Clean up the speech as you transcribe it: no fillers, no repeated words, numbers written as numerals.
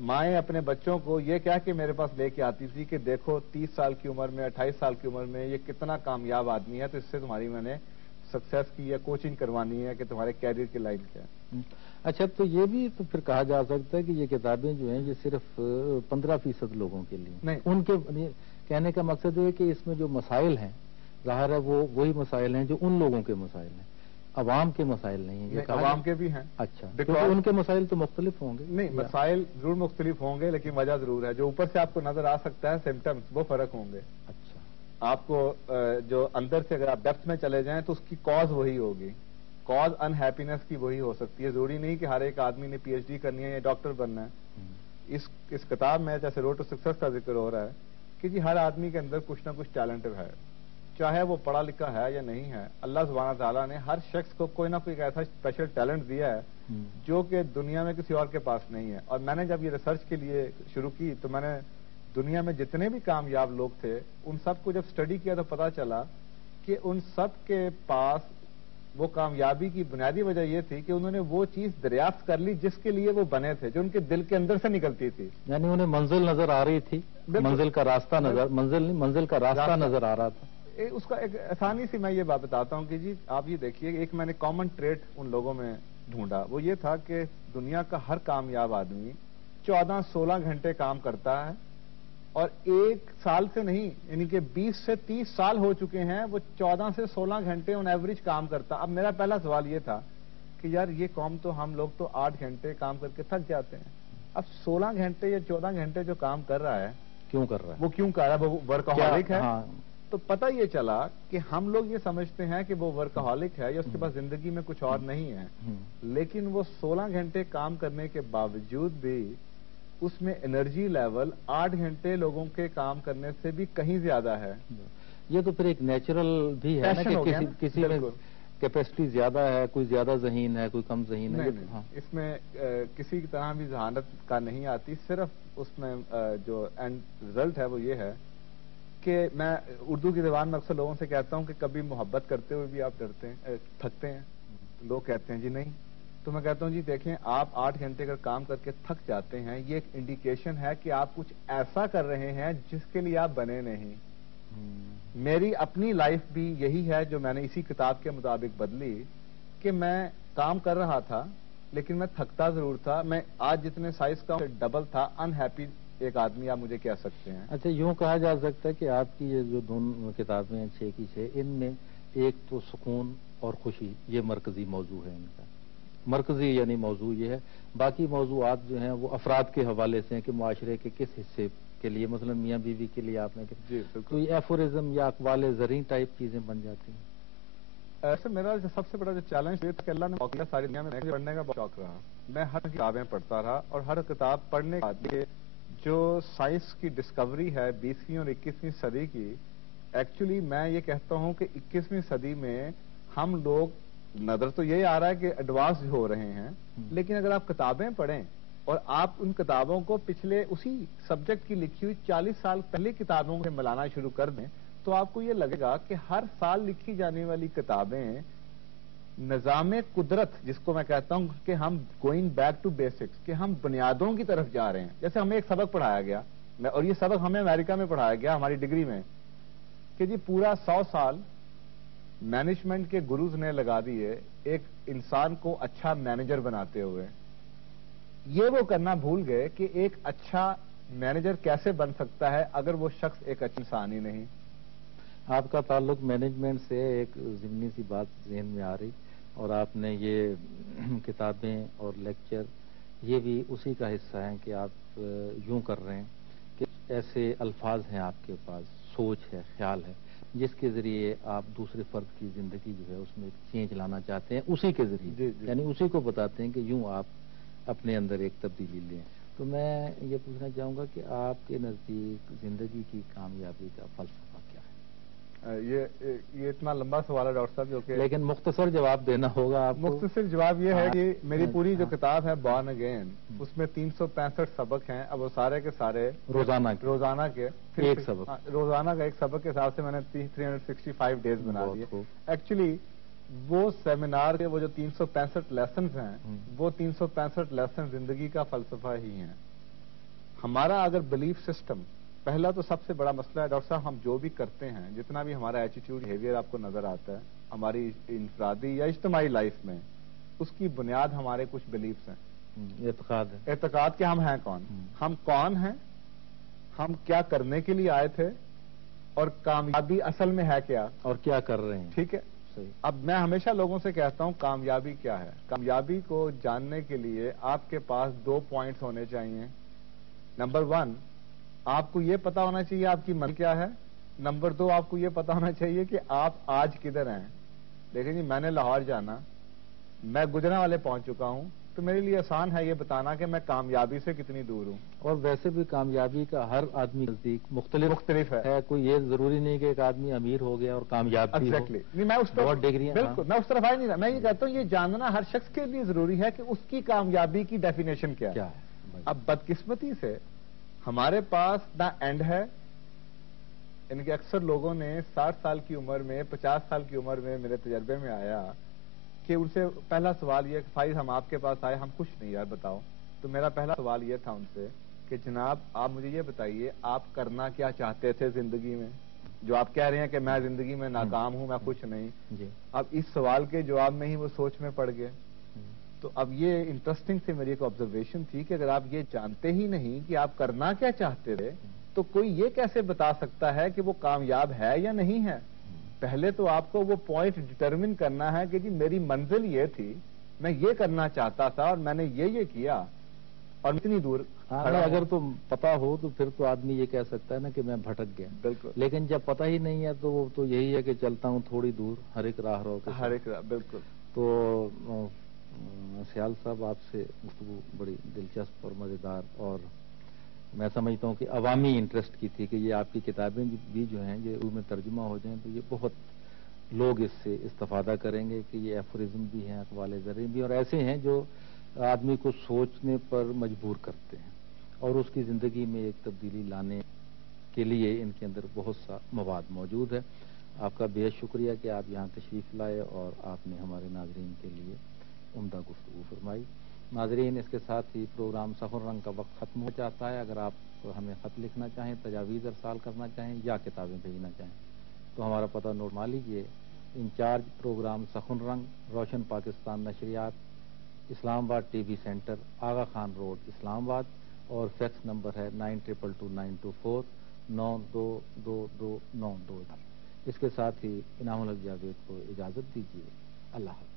مائیں اپنے بچوں کو یہ کہہ کے میرے پاس لے کے آتی تھی کہ دیکھو 30 سال کی عمر میں 28 سال کی عمر میں یہ کتنا کامیاب آدمی ہے، تو اس سے تمہاری میں نے سکسیس کی ہے، کوچنگ کروانی ہے کہ تمہارے کیریئر کی لائن کیا ہے۔ اچھا، تو یہ بھی تو پھر کہا جا سکتا ہے کہ یہ کتابیں جو ہیں یہ صرف 15% لوگوں کے لیے نہیں، ان کے کہنے کا مقصد یہ ہے کہ اس میں جو مسائل ہیں ظاہر ہے وہ وہی مسائل ہیں جو ان لوگوں کے مسائل ہیں، عوام کے مسائل نہیں ہیں۔ عوام کے بھی ہیں۔ اچھا، کیونکہ ان کے مسائل تو مختلف ہوں گے۔ نہیں، مسائل ضرور مختلف ہوں گے، لیکن وجہ ضرور ہے۔ جو اوپر سے آپ کو نظر آ سکتا ہے سمٹمز، وہ فرق ہوں گے۔ اچھا، آپ کو جو اندر سے اگر آپ ڈیپتھ میں چلے جائیں تو اس کی کاز وہی ہوگی، کاز ان ہیپینس کی وہی ہو سکتی ہے۔ ضروری نہیں کہ ہر ایک آدمی نے پی ایچ ڈی کرنی ہے یا ڈاکٹر بننا ہے۔ اس کتاب میں جیسے روڈ ٹو سکسیس کا ذکر ہو رہا ہے کہ جی ہر آدمی کے اندر کچھ نہ کچھ ٹیلنٹ ہے، چاہے وہ پڑھا لکھا ہے یا نہیں ہے۔ اللہ سبحانہ تعالیٰ نے ہر شخص کو کوئی نہ کوئی ایسا اسپیشل ٹیلنٹ دیا ہے جو کہ دنیا میں کسی اور کے پاس نہیں ہے۔ اور میں نے جب یہ ریسرچ کے لیے شروع کی تو میں نے دنیا میں جتنے بھی کامیاب لوگ تھے ان سب کو جب اسٹڈی کیا تو پتا چلا کہ ان سب کے پاس وہ کامیابی کی بنیادی وجہ یہ تھی کہ انہوں نے وہ چیز دریافت کر لی جس کے لیے وہ بنے تھے، جو ان کے دل کے اندر سے نکلتی تھی۔ یعنی انہیں منزل نظر آ رہی تھی، منزل کا راستہ منزل کا راستہ نظر آ رہا تھا۔ اس کا ایک آسانی سے میں یہ بات بتاتا ہوں کہ جی آپ یہ دیکھیے، ایک میں نے کامن ٹریٹ ان لوگوں میں ڈھونڈا، وہ یہ تھا کہ دنیا کا ہر کامیاب آدمی 14-16 گھنٹے کام کرتا ہے، اور 1 سال سے نہیں، یعنی کہ 20 سے 30 سال ہو چکے ہیں وہ 14 سے 16 گھنٹے آن ایوریج کام کرتا۔ اب میرا پہلا سوال یہ تھا کہ یار یہ قوم تو ہم لوگ تو 8 گھنٹے کام کر کے تھک جاتے ہیں، اب 16 گھنٹے یا 14 گھنٹے جو کام کر رہا ہے کیوں کر رہا ہے، وہ کیوں کر رہا ہے؟ وہ ورکہولک ہے۔ ہاں، تو پتہ یہ چلا کہ ہم لوگ یہ سمجھتے ہیں کہ وہ ورکہولک ہے یا اس کے پاس زندگی میں کچھ اور نہیں ہے، لیکن وہ 16 گھنٹے کام کرنے کے باوجود بھی اس میں انرجی لیول 8 گھنٹے لوگوں کے کام کرنے سے بھی کہیں زیادہ ہے۔ یہ تو پھر ایک نیچرل بھی ہے نا کہ کسی میں کیپیسٹی زیادہ ہے، کوئی زیادہ ذہین ہے، کوئی کم ذہین ہے۔ اس میں کسی طرح بھی ذہانت کا نہیں آتی، صرف اس میں جو اینڈ رزلٹ ہے وہ یہ ہے کہ میں اردو کی زبان میں اکثر لوگوں سے کہتا ہوں کہ کبھی محبت کرتے ہوئے بھی آپ ڈرتے ہیں، تھکتے ہیں؟ لوگ کہتے ہیں جی نہیں، تو میں کہتا ہوں جی دیکھیں، آپ 8 گھنٹے کا کام کر کے تھک جاتے ہیں، یہ ایک انڈیکیشن ہے کہ آپ کچھ ایسا کر رہے ہیں جس کے لیے آپ بنے نہیں۔ میری اپنی لائف بھی یہی ہے جو میں نے اسی کتاب کے مطابق بدلی، کہ میں کام کر رہا تھا لیکن میں تھکتا ضرور تھا۔ میں آج جتنے سائز کا ڈبل تھا، انہیپی ایک آدمی آپ مجھے کہہ سکتے ہیں۔ اچھا، یوں کہا جا سکتا ہے کہ آپ کی یہ جو دونوں کتابیں ہیں 6 کی 6، ان میں ایک تو سکون اور خوشی یہ مرکزی موضوع ہے، ان کا مرکزی یعنی موضوع یہ ہے، باقی موضوعات جو ہیں وہ افراد کے حوالے سے ہیں کہ معاشرے کے کس حصے کے لیے، مثلا میاں بیوی کے لیے آپ نے تو یہ ایفورزم یا اقوال زرعی ٹائپ چیزیں بن جاتی ہیں۔ ایسے میرا سب سے بڑا جو چیلنج یہ تھا کہ اللہ نے موقع ساری دنیا میں پڑھنے کا بہت شوق رہا، میں ہر کتابیں پڑھتا رہا، اور ہر کتاب پڑھنے کے بعد جو سائنس کی ڈسکوری ہے 20ویں اور 21ویں صدی کی، ایکچولی میں یہ کہتا ہوں کہ 21ویں صدی میں ہم لوگ نظر تو یہی آ رہا ہے کہ ایڈوانس ہو رہے ہیں، لیکن اگر آپ کتابیں پڑھیں اور آپ ان کتابوں کو پچھلے اسی سبجیکٹ کی لکھی ہوئی 40 سال پہلے کتابوں سے ملانا شروع کر دیں تو آپ کو یہ لگے گا کہ ہر سال لکھی جانے والی کتابیں نظام قدرت، جس کو میں کہتا ہوں کہ ہم گوئنگ بیک ٹو بیسکس، کہ ہم بنیادوں کی طرف جا رہے ہیں۔ جیسے ہمیں ایک سبق پڑھایا گیا، اور یہ سبق ہمیں امریکہ میں پڑھایا گیا ہماری ڈگری میں، کہ جی پورا 100 سال مینجمنٹ کے گروز نے لگا دیے ایک انسان کو اچھا مینیجر بناتے ہوئے، یہ وہ کرنا بھول گئے کہ ایک اچھا مینیجر کیسے بن سکتا ہے اگر وہ شخص ایک اچھا انسان ہی نہیں۔ آپ کا تعلق مینجمنٹ سے ایک ضمنی سی بات ذہن میں آ رہی، اور آپ نے یہ کتابیں اور لیکچر یہ بھی اسی کا حصہ ہیں کہ آپ یوں کر رہے ہیں کہ ایسے الفاظ ہیں آپ کے پاس، سوچ ہے، خیال ہے، جس کے ذریعے آپ دوسرے فرد کی زندگی جو ہے اس میں ایک چینج لانا چاہتے ہیں، اسی کے ذریعے یعنی اسی کو بتاتے ہیں کہ یوں آپ اپنے اندر ایک تبدیلی لیں۔ تو میں یہ پوچھنا چاہوں گا کہ آپ کے نزدیک زندگی کی کامیابی کا فلسفہ کیا ہے؟ یہ اتنا لمبا سوال ہے ڈاکٹر صاحب، جو کہ لیکن مختصر جواب دینا ہوگا آپ کو۔ مختصر جواب یہ ہے کہ میری پوری جو کتاب ہے بورن اگین، اس میں 365 سبق ہیں، اب وہ سارے کے سارے روزانہ کے ایک سبق، روزانہ کا ایک سبق کے حساب سے میں نے 365 ڈیز بنا دیے۔ ایکچولی وہ سیمینار کے وہ جو 365 لیسنز ہیں، وہ 365 لیسن زندگی کا فلسفہ ہی ہیں۔ ہمارا اگر بلیف سسٹم، پہلا تو سب سے بڑا مسئلہ ہے ڈاکٹر صاحب، ہم جو بھی کرتے ہیں، جتنا بھی ہمارا ایٹیٹیوڈ بہیویئر آپ کو نظر آتا ہے ہماری انفرادی یا اجتماعی لائف میں، اس کی بنیاد ہمارے کچھ بلیفس ہیں، اعتقاد ہے، اعتقاد کہ ہم ہیں کون، ہم کون ہیں، ہم کیا کرنے کے لیے آئے تھے، اور کامیابی اصل میں ہے کیا، اور کیا کر رہے ہیں. ٹھیک ہے. صحیح. اب میں ہمیشہ لوگوں سے کہتا ہوں کامیابی کیا ہے. کامیابی کو جاننے کے لیے آپ کے پاس 2 پوائنٹس ہونے چاہیے. نمبر 1، آپ کو یہ پتا ہونا چاہیے آپ کی من کیا ہے. نمبر 2، آپ کو یہ پتا ہونا چاہیے کہ آپ آج کدھر ہیں. دیکھیں جی، میں نے لاہور جانا، میں گجرا والے پہنچ چکا ہوں، تو میرے لیے آسان ہے یہ بتانا کہ میں کامیابی سے کتنی دور ہوں. اور ویسے بھی کامیابی کا ہر آدمی نزدیک مختلف ہے. کوئی یہ ضروری نہیں کہ ایک آدمی امیر ہو گیا اور کامیاب بھی ہو. نہیں، میں اس طرف بہت ڈگریاں. بالکل میں اس طرف آ نہیں رہا. میں یہ کہتا ہوں یہ جاننا ہر شخص کے لیے ضروری ہے کہ اس کی کامیابی کی ڈیفینیشن کیا ہے. اب بدقسمتی سے ہمارے پاس نہ اینڈ ہے. ان کے اکثر لوگوں نے 60 سال کی عمر میں، 50 سال کی عمر میں میرے تجربے میں آیا کہ ان سے پہلا سوال یہ کہ فائز ہم آپ کے پاس آئے، ہم خوش نہیں یار بتاؤ. تو میرا پہلا سوال یہ تھا ان سے کہ جناب آپ مجھے یہ بتائیے آپ کرنا کیا چاہتے تھے زندگی میں، جو آپ کہہ رہے ہیں کہ میں زندگی میں ناکام ہوں، میں خوش نہیں. اب اس سوال کے جواب میں ہی وہ سوچ میں پڑ گئے. تو اب یہ انٹرسٹنگ سے میری ایک آبزرویشن تھی کہ اگر آپ یہ جانتے ہی نہیں کہ آپ کرنا کیا چاہتے تھے تو کوئی یہ کیسے بتا سکتا ہے کہ وہ کامیاب ہے یا نہیں ہے. پہلے تو آپ کو وہ پوائنٹ ڈٹرمن کرنا ہے کہ جی میری منزل یہ تھی، میں یہ کرنا چاہتا تھا اور میں نے یہ کیا اور اتنی دور. اگر تو پتا ہو تو پھر تو آدمی یہ کہہ سکتا ہے نا کہ میں بھٹک گیا. بالکل. لیکن جب پتہ ہی نہیں ہے تو وہ تو یہی ہے کہ چلتا ہوں تھوڑی دور، ہر ایک راہ رو کے. ہر ایک راہ. بالکل. تو سیال صاحب آپ سے گفتگو بڑی دلچسپ اور مزیدار، اور میں سمجھتا ہوں کہ عوامی انٹرسٹ کی تھی کہ یہ آپ کی کتابیں بھی جو ہیں یہ اردو میں ترجمہ ہو جائیں تو یہ بہت لوگ اس سے استفادہ کریں گے کہ یہ ایفورزم بھی ہیں، اقوال زریں بھی، اور ایسے ہیں جو آدمی کو سوچنے پر مجبور کرتے ہیں اور اس کی زندگی میں ایک تبدیلی لانے کے لیے ان کے اندر بہت سا مواد موجود ہے. آپ کا بے شکریہ کہ آپ یہاں تشریف لائے اور آپ نے ہمارے ناظرین کے لیے عمدہ گفتگو فرمائی. ناظرین، اس کے ساتھ ہی پروگرام سفر رنگ کا وقت ختم ہو جاتا ہے. اگر آپ ہمیں خط لکھنا چاہیں، تجاویز ارسال کرنا چاہیں یا کتابیں بھیجنا چاہیں تو ہمارا پتہ نوٹ مال لیجیے. انچارج پروگرام سخن رنگ، روشن پاکستان نشریات، اسلام آباد ٹی وی سینٹر، آغا خان روڈ، اسلام آباد، اور فیکس نمبر ہے 9222 924922292. اس کے ساتھ ہی انعام الحق جاوید کو اجازت دیجیے. اللہ حافظ.